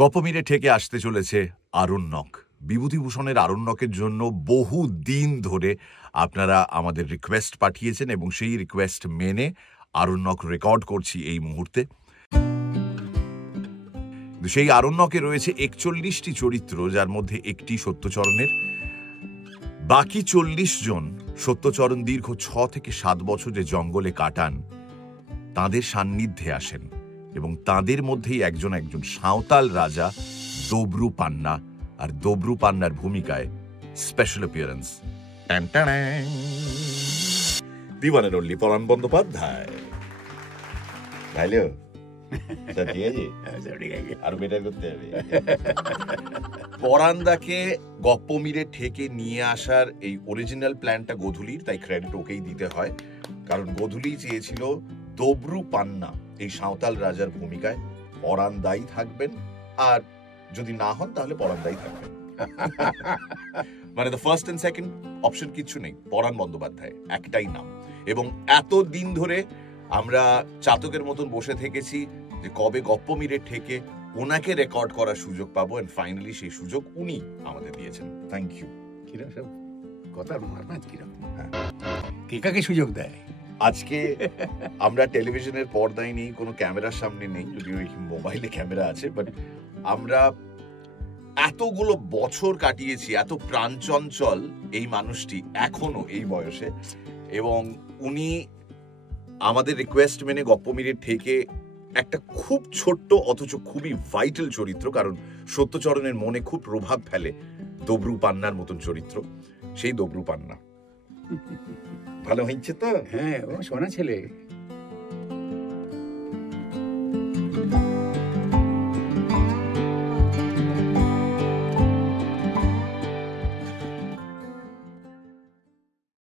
গপমিরে ঠেকে আসতে চলেছে আরণ্যক। বিভূতিভূষণের আরণ্যকের জন্য বহু দিন ধরে আপনারা আমাদের রিকোয়েস্ট পাঠিয়েছেন এবং সেই রিকোয়েস্ট মেনে আরণ্যক রেকর্ড করছি এই মুহূর্তে। সেই আরণ্যকে রয়েছে ৪১টি চরিত্র, যার মধ্যে একটি সত্যচরণের। বাকি ৪০ জন সত্যচরণ দীর্ঘ ৬ থেকে ৭ বছর যে জঙ্গলে কাটান, তাঁদের সান্নিধ্যে আসেন এবং তাঁদের মধ্যেই একজন সাঁওতাল রাজা দবরু পান্না। আর দবরু পান্নার ভূমিকায় স্পেশাল অ্যাপিয়ারেন্স দিওয়ানের অনলি পরাণ বন্দ্যোপাধ্যায়। ভাইলো আরো বেটার করতে হবে। পরান্দাকে গপ্পমিরে ঠেকে নিয়ে আসার এই অরিজিনাল প্ল্যানটা গোধূলির, তাই ক্রেডিট ওকেই দিতে হয়, কারণ গোধূলি চেয়েছিল দবরু পান্না এই সাঁওতাল রাজার ভূমিকায় পরান্দাই থাকবেন, আর যদি না হন তাহলে পরান্দাই থাকবেন। মানে the first and second option কিছু নেই, পরাণ বন্দ্যোপাধ্যায় একটাই নাম। এবং এত দিন ধরে আমরা চাতকের মতন বসে থেকেছি যে কবে গপ্পমিরে ঠেকে ওনাকে রেকর্ড করার সুযোগ পাবো, এন্ড ফাইনালি সেই সুযোগ উনি আমাদের দিয়েছেন। Thank you. কিরকম সব কথার মারমাজ কিরকম, কে কাকে সুযোগ দেয়? আজকে আমরা টেলিভিশনের পর্দায় নেই, কোনো ক্যামেরার সামনে নেই, যদিও মোবাইলে ক্যামেরা আছে, বাট আমরা এতগুলো বছর কাটিয়েছি, এত প্রাণচঞ্চল এই মানুষটি এখনো এই বয়সে, এবং উনি আমাদের রিকোয়েস্ট মেনে গপ্পমিরে ঠেকে একটা খুব ছোট্ট অথচ খুবই ভাইটাল চরিত্র, কারণ সত্যচরণের মনে খুব প্রভাব ফেলে দবরু পান্নার মতন চরিত্র, সেই দবরু পান্না। ভালো হয়েছে তো? হ্যাঁ, ও সোনা ছেলে।